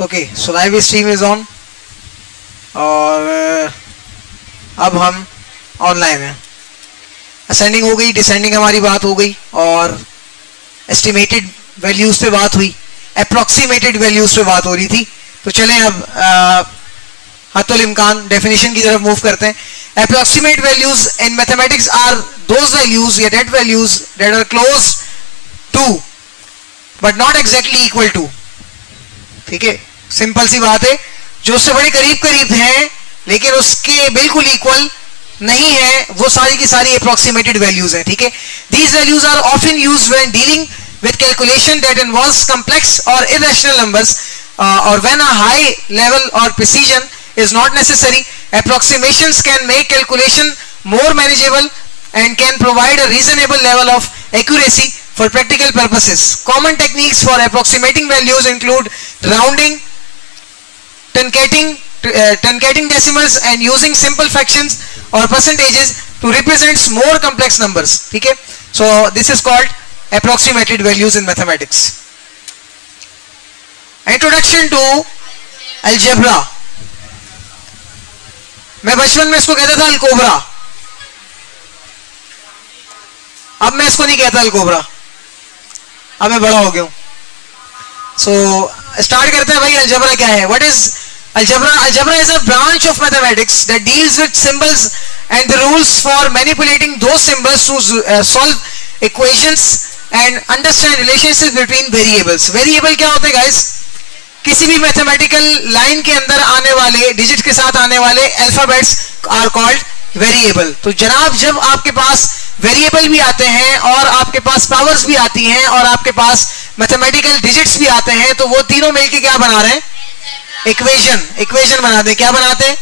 Okay, so live stream is on और अब हम ऑनलाइन हैं. असेंडिंग हो गई, डिसेंडिंग हमारी बात हो गई और एस्टिमेटेड वैल्यूज पे बात हुई, अप्रोक्सीमेटेड वैल्यूज पे बात हो रही थी. तो चलें अब हतुल इम्कान डेफिनेशन की तरफ मूव करते हैं. Approximate values in mathematics are those values या that values that are close to but not exactly equal to. ठीक है, सिंपल सी बात है, जो उससे बड़े करीब करीब हैं लेकिन उसके बिल्कुल इक्वल नहीं है, वो सारी की सारी अप्रोक्सीमेटेड वैल्यूज हैं. ठीक है, these values are often used when dealing with calculation that involves complex or irrational numbers or when a high level or precision is not necessary. Approximations can make calculation more manageable and can provide a reasonable level of accuracy for practical purposes. Common techniques for approximating values include rounding, truncating decimals and using simple fractions or percentages to represent more complex numbers. Okay, so this is called approximated values in mathematics. Introduction to algebra. मैं बचपन में इसको कहता था अलकोबरा, अब मैं इसको नहीं कहता अलकोबरा, अब मैं बड़ा हो गया हूं. सो स्टार्ट करते हैं भाई. अलजेब्रा क्या है? What is algebra? Algebra is a branch of mathematics that deals with symbols and the rules for manipulating those symbols to solve equations and understand relationship between variables. Variable क्या होते हैं guys? किसी भी mathematical line के अंदर आने वाले digit के साथ आने वाले अल्फाबेट्स आर कॉल्ड वेरिएबल. तो जनाब जब आपके पास वेरिएबल भी आते हैं और आपके पास पावर्स भी आती हैं और आपके पास मैथमेटिकल डिजिट्स भी आते हैं, तो वो तीनों मिलके क्या बना रहे हैं? इक्वेशन बनाते हैं. क्या बनाते हैं?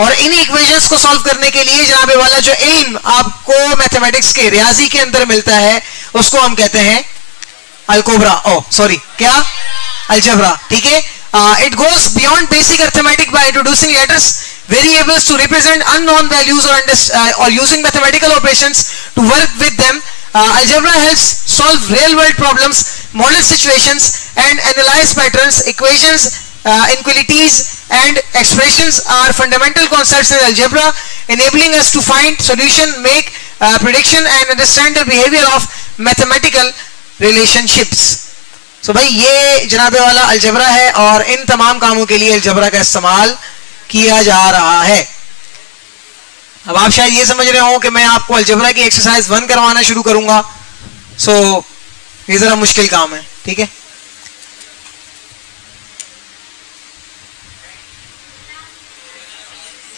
और इन इक्वेशंस को सॉल्व करने के लिए जनाब वाला जो इल्म आपको मैथमेटिक्स के रियाजी के अंदर मिलता है उसको हम कहते हैं अलकोबरा. सॉरी, क्या? अलजेब्रा. ठीक है, it goes beyond basic arithmetic by introducing letters variables to represent unknown values और using mathematical operations to work with them. Algebra helps solve real world problems, model situations and analyze patterns. Equations, inequalities and expressions are fundamental concepts in algebra, enabling us to find solution, make prediction and understand the behavior of mathematical relationships. So भाई ये जनाबे वाला algebra है और इन तमाम कामों के लिए अलजेब्रा का इस्तेमाल किया जा रहा है. अब आप शायद ये समझ रहे हो कि मैं आपको अलजेब्रा की एक्सरसाइज 1 करवाना शुरू करूंगा. सो ये जरा मुश्किल काम है. ठीक है,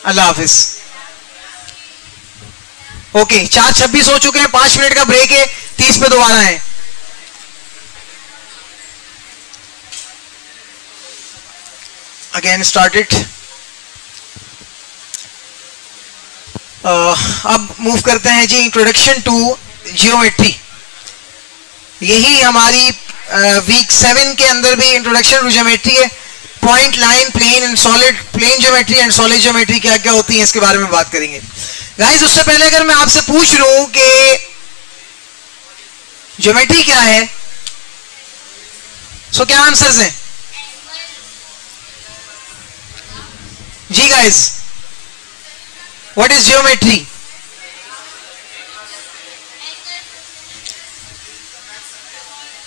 अल्लाह हाफिज. ओके, 4:26 हो चुके हैं, 5 मिनट का ब्रेक है, 30 पे दोबारा है. Again started. अब मूव करते हैं जी इंट्रोडक्शन टू जियोमेट्री. यही हमारी वीक 7 के अंदर भी इंट्रोडक्शन टू जियोमेट्री है. Point, line, plane and solid, plane geometry and solid geometry क्या क्या होती है इसके बारे में बात करेंगे. गाइस उससे पहले अगर मैं आपसे पूछ लूं कि ज्योमेट्री क्या है, सो क्या आंसर्स हैं? जी guys, what is geometry?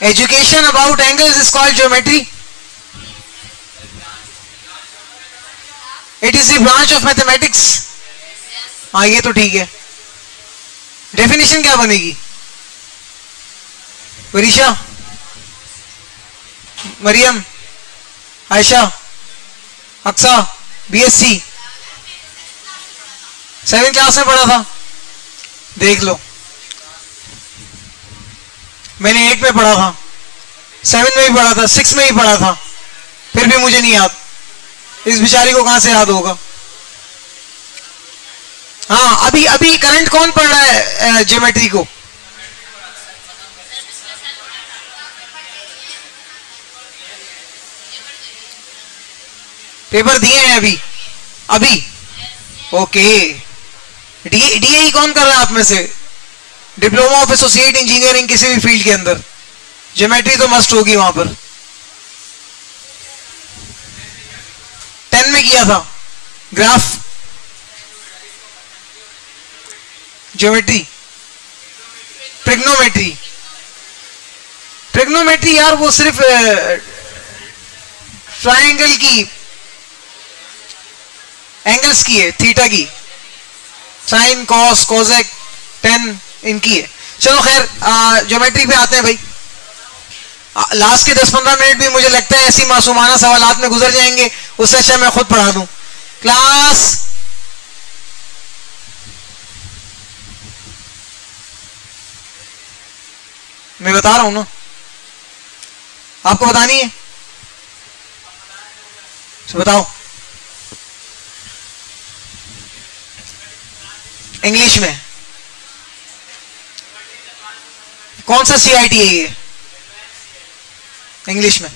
Education about angles is called geometry. It is the branch of mathematics. हाँ ये तो ठीक है. डेफिनेशन क्या बनेगी? वरीशा, मरियम, आयशा, अक्सा, बीएससी 7 क्लास में पढ़ा था, देख लो. मैंने 8 में पढ़ा था, 7 में भी पढ़ा था, 6 में ही पढ़ा था, फिर भी मुझे नहीं याद. इस बेचारी को कहां से याद होगा? हाँ, अभी अभी करंट कौन पढ़ रहा है ज्योमेट्री को? पेपर दिए हैं अभी? अभी ओके. डीएई कौन कर रहा है आप में से? डिप्लोमा ऑफ एसोसिएट इंजीनियरिंग किसी भी फील्ड के अंदर ज्योमेट्री तो मस्ट होगी वहां पर. में किया था? Graph, geometry, trigonometry. ट्रिग्नोमेट्री यार वो सिर्फ ट्रायंगल की एंगल्स की है, थीटा की, साइन, कॉस, कोसेक, टेन इनकी है। चलो खैर ज्योमेट्री पे आते हैं भाई। लास्ट के 10-15 मिनट भी मुझे लगता है ऐसी मासूमाना सवालात में गुजर जाएंगे, उससे अच्छा मैं खुद पढ़ा दूं। क्लास मैं बता रहा हूं ना, आपको बतानी है तो बताओ। इंग्लिश में कौन सा CIT है ये इंग्लिश में?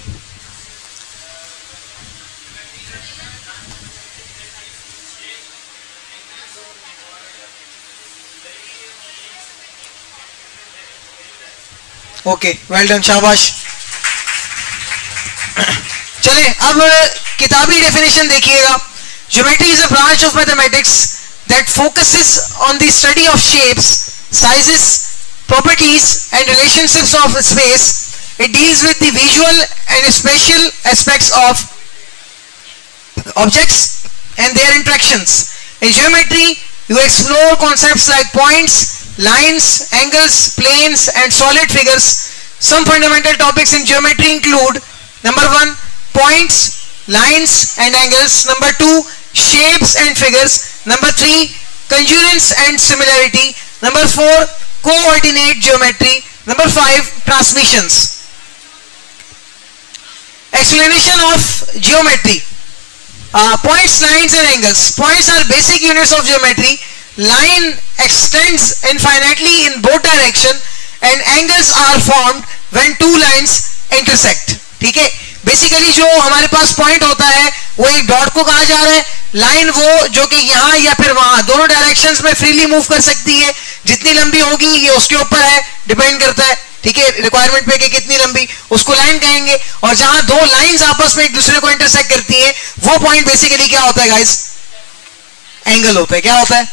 ओके, वेल डन, शाबाश। चले अब किताबी डेफिनेशन देखिएगा। Geometry is a branch of mathematics that focuses on the study of shapes, sizes, properties and relationships of space. It deals with the visual and spatial aspects of objects and their interactions. In geometry, you explore concepts like points, lines, angles, planes and solid figures. Some fundamental topics in geometry include: number 1, points, lines and angles; number 2, shapes and figures; number 3, congruence and similarity; number 4, coordinate geometry; number 5, transmissions. Explanation of geometry. Points, lines and angles. Points are basic units of geometry. Line extends infinitely in both direction and angles are formed when two lines intersect. ठीक है, basically जो हमारे पास point होता है वो एक dot को कहा जा रहा है, लाइन वो जो कि यहाँ या फिर वहां दोनों डायरेक्शंस में फ्रीली मूव कर सकती है, जितनी लंबी होगी ये उसके ऊपर है, डिपेंड करता है, ठीक है, रिक्वायरमेंट पे कि कितनी लंबी, उसको लाइन कहेंगे। और जहां दो लाइंस आपस में एक दूसरे को इंटरसेक्ट करती हैं वो पॉइंट बेसिकली क्या होता है गाइस? एंगल होता है। क्या होता है?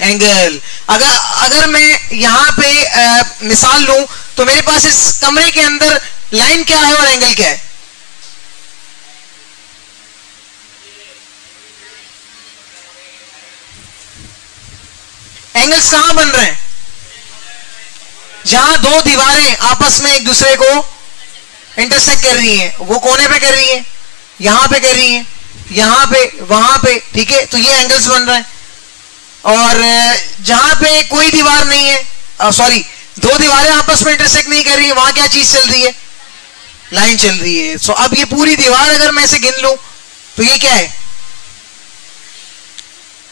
एंगल। अगर मैं यहाँ पे मिसाल लूं तो मेरे पास इस कमरे के अंदर लाइन क्या है और एंगल क्या है? एंगल्स कहां बन रहे हैं? जहां दो दीवारें आपस में एक दूसरे को इंटरसेक्ट कर रही हैं, वो कोने पे कर रही हैं, यहां पे कर रही हैं, यहां पे, वहां पे, ठीक है, तो ये एंगल्स बन रहे हैं। और जहां पे कोई दीवार नहीं है, सॉरी, दो दीवारें आपस में इंटरसेक्ट नहीं कर रही है, वहां क्या चीज चल रही है? लाइन चल रही है। सो अब ये पूरी दीवार अगर मैं इसे गिन लूं तो ये क्या है?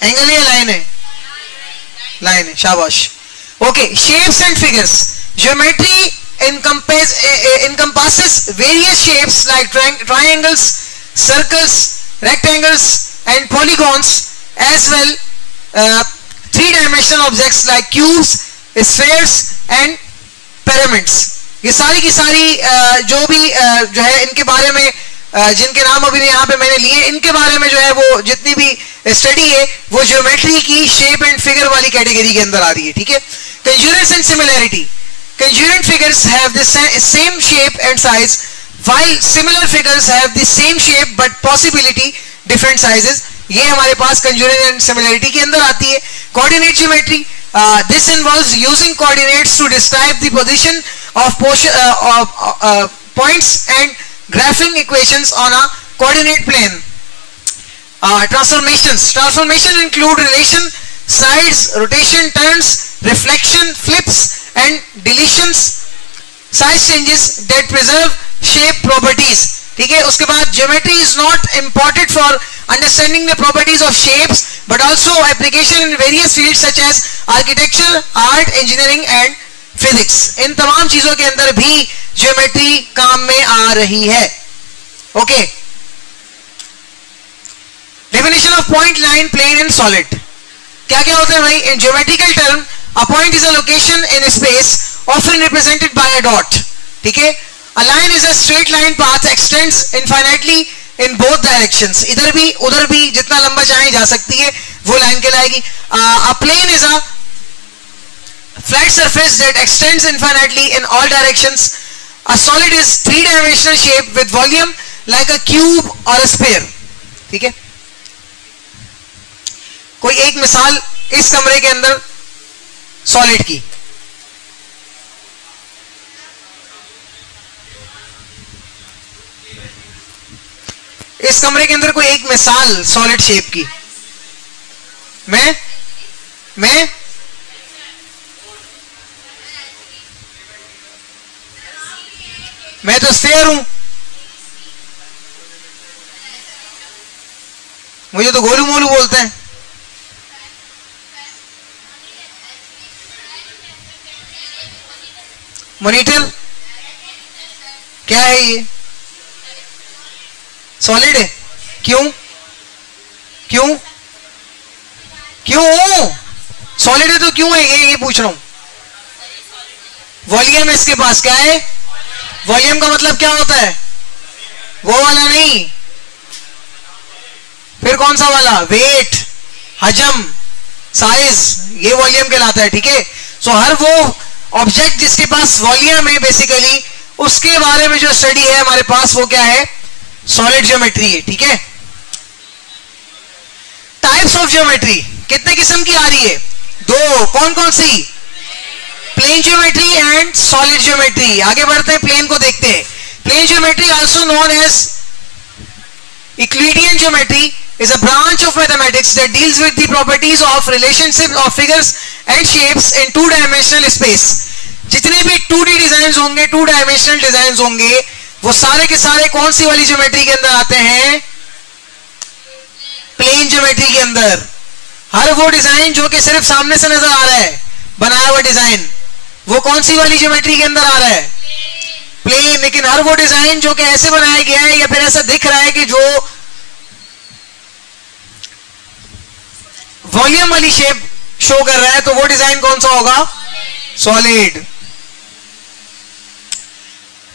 एंगल या लाइन है? लाइन है, शाबाश। Okay, shapes and figures. Geometry encompasses various shapes like triangles, circles, rectangles and polygons, as well three-dimensional objects like cubes, spheres and pyramids. ये सारी की सारी जो भी जो है इनके बारे में जिनके नाम अभी यहाँ पे मैंने लिए, इनके बारे में जो है वो जितनी भी स्टडी है वो ज्योमेट्री की शेप एंड फिगर वाली कैटेगरी के अंदर आ रही है, ठीक है। Congruence and similarity. Congruent figures have the same shape and size, while similar figures have the same shape but possibility different sizes. ये हमारे पास congruent and similarity के अंदर आती है. Coordinate geometry. This involves using coordinates to describe the position of points and graphing equations on a coordinate plane. Transformations. Transformation include relation, sides, rotation, turns, reflection, flips and deletions, size changes that preserve shape properties. ठीक है, उसके बाद geometry is not important for understanding the properties of shapes but also application in various fields such as architecture, art, engineering and physics. इन तमाम चीजों के अंदर भी geometry काम में आ रही है. Okay. Definition of point, line, plane and solid. क्या क्या होता है भाई? In geometrical term, a point is a location in space often represented by a dot. ठीक है, A line is a straight line path extends infinitely in both directions. इधर भी उधर भी जितना लंबा चाहे जा सकती है, वो लाइन कहलाएगी. A plane is a flat surface that extends infinitely in all directions. A solid is three-dimensional shape with volume like a cube or a sphere. ठीक है. कोई एक मिसाल इस कमरे के अंदर सॉलिड की. इस कमरे के अंदर कोई एक मिसाल सॉलिड शेप की. मैं तो स्फीयर हूं. मुझे तो गोलू मोलू बोलते हैं. मॉनिटर क्या है ये? सॉलिड है. क्यों क्यों क्यों सॉलिड है तो क्यों है ये पूछ रहा हूं. वॉल्यूम इसके पास क्या है? वॉल्यूम का मतलब क्या होता है? वो वाला नहीं, फिर कौन सा वाला? वेट, हजम, साइज, ये वॉल्यूम कहलाता है. ठीक है. सो हर वो ऑब्जेक्ट जिसके पास वॉल्यूम है बेसिकली उसके बारे में जो स्टडी है हमारे पास वो क्या है? सॉलिड ज्योमेट्री है. ठीक है. टाइप्स ऑफ ज्योमेट्री कितने किस्म की आ रही है? दो. कौन कौन सी? Plane geometry and solid geometry. आगे बढ़ते हैं, प्लेन को देखते हैं. Plane geometry also known as Euclidean geometry is a branch of mathematics that deals with the properties of relationship of figures and shapes in two-dimensional space. जितने भी 2D design होंगे, 2-dimensional design होंगे, वो सारे के सारे कौन सी वाली ज्योमेट्री के अंदर आते हैं? प्लेन ज्योमेट्री के अंदर. हर वो डिजाइन जो कि सिर्फ सामने से नजर आ रहा है, बनाया हुआ डिजाइन, वो कौन सी वाली ज्योमेट्री के अंदर आ रहा है? प्लेन. लेकिन हर वो डिजाइन जो कि ऐसे बनाया गया है या फिर ऐसा दिख रहा है कि जो वॉल्यूम वाली शेप शो कर रहा है, तो वो डिजाइन कौन सा होगा? Solid.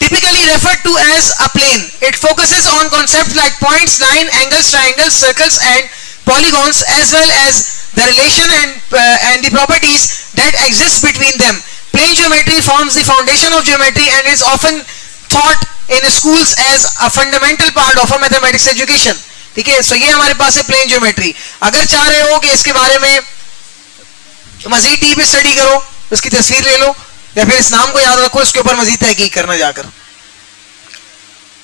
Typically referred to as a plane, it focuses on concepts like points, line, angles, triangles, circles, and polygons, as well as the relation and the properties that exist between them. Plane geometry forms the foundation of geometry and is often taught in schools as a fundamental part of a mathematics education. ठीक है. सो ये हमारे पास है plane geometry. अगर चाह रहे हो कि इसके बारे में मजीद डीप स्टडी करो, उसकी तस्वीर ले लो या फिर इस नाम को याद रखो, इसके ऊपर मजीद तहकीक करना जाकर.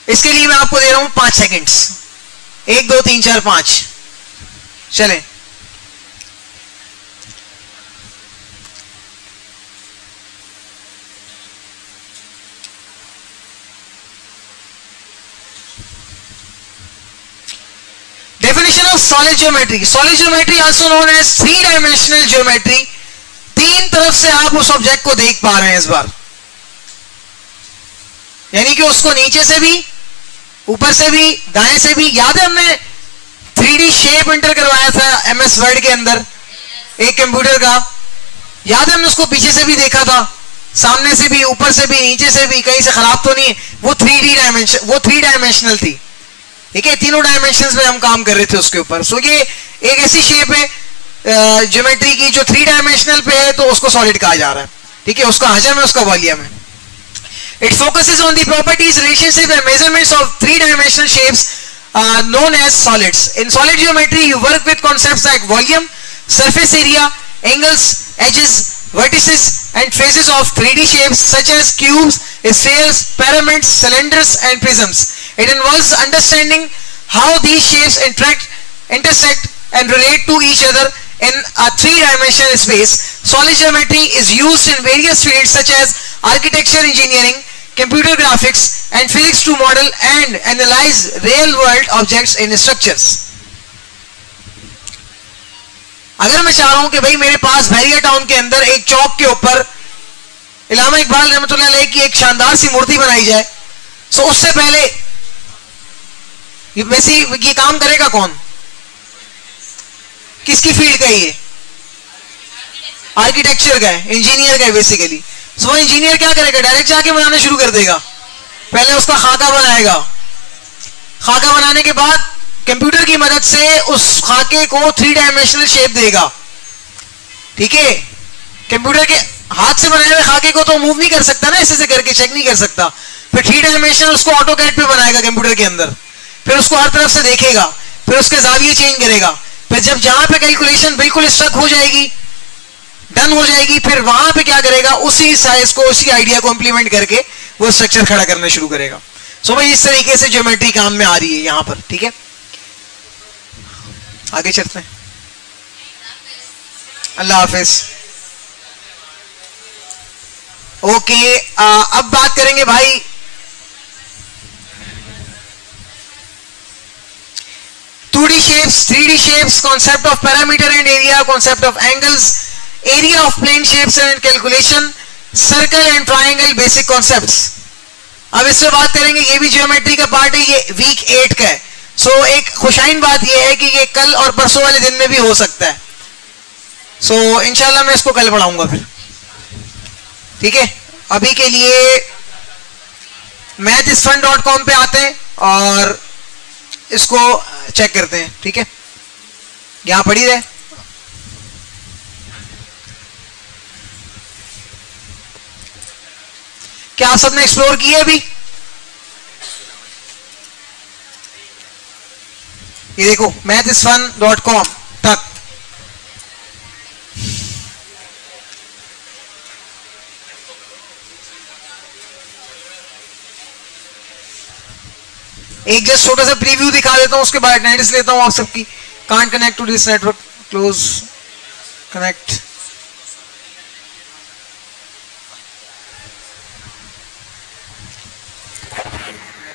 इसके लिए मैं आपको दे रहा हूं 5 सेकेंड्स. 1 2 3 4 5. चले. Definition of solid geometry. Solid geometry also known as three-dimensional geometry. तीन तरफ से आप उस ऑब्जेक्ट को देख पा रहे हैं इस बार, यानी कि उसको नीचे से भी, ऊपर से भी, दाएं से भी. याद है हमने 3D शेप एंटर करवाया था MS वर्ड के अंदर एक कंप्यूटर का. याद है हमने उसको पीछे से भी देखा था, सामने से भी, ऊपर से भी, नीचे से भी. कहीं से खराब तो नहीं है. वो 3 डायमेंशनल थी. ठीक है. तीनों डायमेंशंस में हम काम कर रहे थे उसके ऊपर. सो ये एक ऐसी शेप है ज्योमेट्री की जो 3 डायमेंशनल पे है, तो उसको सॉलिड कहा जा रहा है. ठीक है. उसका हजम है, उसका वॉल्यूम है. It focuses on the properties, relationship and measurements of 3 dimensional shapes known as solids. In solid geometry you work with concepts like volume, surface area, angles, edges, vertices and faces of 3D shapes such as cubes, spheres, pyramids, cylinders and prisms. It involves understanding how these shapes intersect and relate to each other in a 3-dimensional space. Solid geometry is used in various fields such as architecture, engineering, computer graphics and physics to model and analyze real world objects in structures. अगर मैं चाह रहा हूं कि भाई मेरे पास Bairiya town के अंदर एक चौक के ऊपर इलामा इकबाल रहमतुल्लाह अलैह की एक शानदार सी मूर्ति बनाई जाए, तो उससे पहले वैसे ये काम करेगा कौन? किसकी फील्ड का ये? आर्किटेक्चर का है, इंजीनियर का है बेसिकली. सो वो इंजीनियर क्या करेगा? डायरेक्ट जाके बनाना शुरू कर देगा? पहले उसका खाका बनाएगा, खाका बनाने के बाद कंप्यूटर की मदद से उस खाके को 3 डायमेंशनल शेप देगा, ठीक है। कंप्यूटर के हाथ से बनाए हुए खाके को तो मूव नहीं कर सकता ना, ऐसे से करके चेक नहीं कर सकता, फिर 3 डायमेंशनल उसको ऑटोकैड पे बनाएगा कंप्यूटर के अंदर, फिर उसको हर तरफ से देखेगा, फिर उसके जाविये चेंज करेगा, फिर जब जहां पे कैलकुलेशन बिल्कुल स्ट्रक हो जाएगी, डन हो जाएगी, फिर वहां पे क्या करेगा, उसी साइज को, उसी आइडिया को इंप्लीमेंट करके वो स्ट्रक्चर खड़ा करना शुरू करेगा। सो भाई इस तरीके से ज्योमेट्री काम में आ रही है यहां पर, ठीक है। आगे चलते हैं, अल्लाह हाफिज। ओके, अब बात करेंगे भाई two D shapes, 3D shapes, concept of parameter and area, concept of angles, area of plane shapes and calculation, circle and triangle, basic concepts. अब इससे बात करेंगे, ये भी ज्योमेट्री का पार्ट है, ये वीक 8 का है। सो एक खुशाइन बात ये है कि ये कल और परसों वाले दिन में भी हो सकता है। सो इंशाल्लाह मैं इसको कल पढ़ाऊंगा फिर, ठीक है। अभी के लिए mathsfun.com पे आते हैं और इसको चेक करते हैं, ठीक है। यहां पढ़ी रहे। क्या आप सबने एक्सप्लोर किया अभी? ये देखो mathsfun.com तक। एक जस्ट छोटा सा प्रीव्यू दिखा देता हूं, उसके बाद अटेंडेंस लेता हूं आप सबकी। Can't connect to this network, close connect.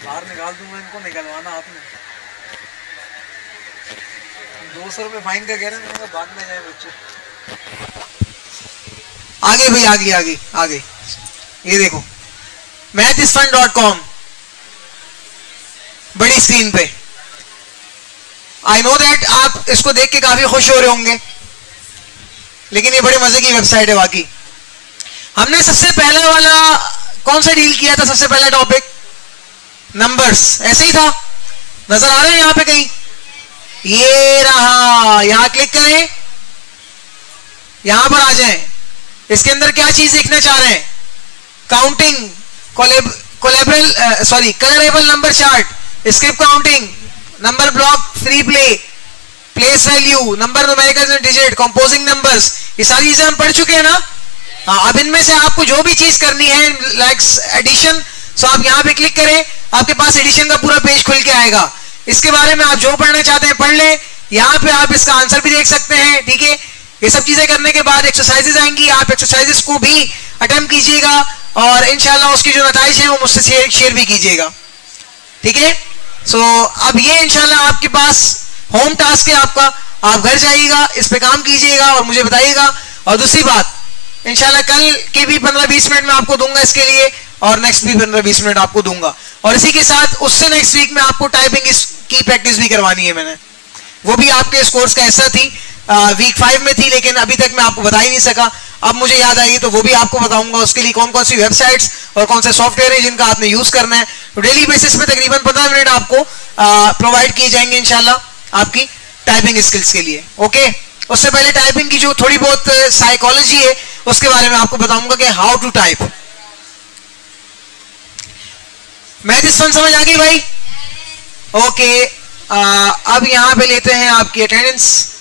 बाहर निकाल दूंगा इनको, निकलवाना आपने। 200 रुपए फाइन का कह रहे हैं, मैंने बाद में जाए बच्चे। आगे भाई, आगे आगे आगे, ये देखो mathsfun.com बड़ी स्क्रीन पे। आई नो दैट आप इसको देख के काफी खुश हो रहे होंगे, लेकिन ये बड़े मजे की वेबसाइट है वाकई। हमने सबसे पहला वाला कौन सा डील किया था? सबसे पहला टॉपिक नंबर्स, ऐसे ही था, नजर आ रहे हैं यहां पे कहीं? ये रहा, यहां क्लिक करें, यहां पर आ जाएं। इसके अंदर क्या चीज देखना चाह रहे हैं? Counting, colourable number chart, script counting, number block, free play, place value, number numericals and digit, composing numbers, ये सारी चीजें हम पढ़ चुके हैं ना। अब इनमें से आपको जो भी चीज करनी है, लाइक एडिशन, सो आप यहां पे क्लिक करें, आपके पास एडिशन का पूरा पेज खुल के आएगा। इसके बारे में आप जो पढ़ना चाहते हैं पढ़ लें, यहाँ पे आप इसका आंसर भी देख सकते हैं, ठीक है। ये सब चीजें करने के बाद एक्सरसाइजेज आएंगी, आप एक्सरसाइजेज को भी अटेम्प्ट कीजिएगा और इंशाल्लाह उसकी जो नताइज है वो मुझसे शेयर भी कीजिएगा, ठीक है। सो अब ये इंशाल्लाह आपके पास होम टास्क है आपका, आप घर जाइएगा, इस पे काम कीजिएगा और मुझे बताइएगा। और दूसरी बात, इंशाल्लाह कल के भी 15-20 मिनट में आपको दूंगा इसके लिए, और नेक्स्ट भी 15-20 मिनट आपको दूंगा, और इसी के साथ उससे नेक्स्ट वीक में आपको टाइपिंग की प्रैक्टिस भी करवानी है। मैंने वो भी आपके इस कोर्स का हिस्सा थी, वीक 5 में थी, लेकिन अभी तक मैं आपको बता ही नहीं सका। अब मुझे याद आएगी तो वो भी आपको बताऊंगा। उसके लिए कौन कौन सी वेबसाइट्स और कौन से सॉफ्टवेयर है जिनका आपने यूज करना है। तो डेली बेसिस पे तकरीबन 15 मिनट आपको प्रोवाइड किए जाएंगे इंशाल्लाह आपकी टाइपिंग स्किल्स के लिए, ओके। उससे पहले टाइपिंग की जो थोड़ी बहुत साइकोलॉजी है उसके बारे में आपको बताऊंगा कि हाउ टू टाइप। मैथ्स समझ आ गई भाई? ओके, अब यहां पे लेते हैं आपकी अटेंडेंस।